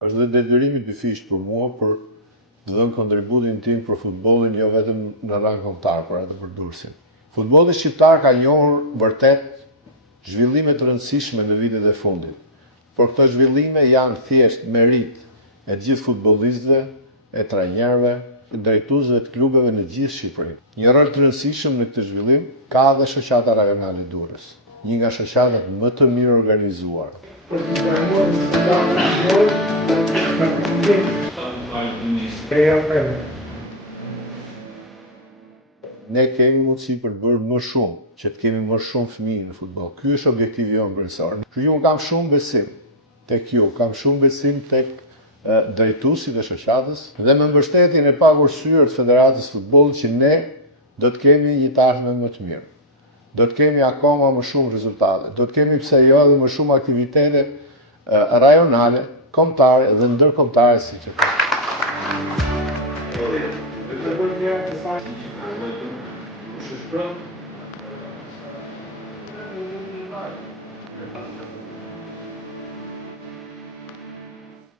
Është dhe detyrimi dyfisht për mua për të dhënë kontributin tim për futbollin jo vetëm në rang kombëtar, por edhe për Durrësin. Futbolli shqiptar ka njohur vërtet zhvillime të rëndësishme në vitet e fundit. Por këto zhvillime janë thjesht merit e gjithë futbollistëve, e trajnerëve, drejtuesve të klubeve në gjithë Shqipërinë. Një rol të rëndësishëm në këtë zhvillim ka dhe shoqata rajonale e Durrës, një nga shoqatat më të mirë organizuar. Ne kemi mundësi për të bërë më shumë, që të kemi më shumë fëmijë në futboll. Ky është objektivi jonë kryesor. Unë kam shumë besim tek ju, kam shumë besim tek drejtuesit e shoqatës dhe me mbështetjen e pakursyer të Federatës së Futbollit që ne do të kemi një tashmë më të mirë. Do të kemi akoma më shumë rezultate. Do të kemi pse jo edhe më shumë aktivitete rajonale, kombëtare dhe ndërkombëtare siç e ka.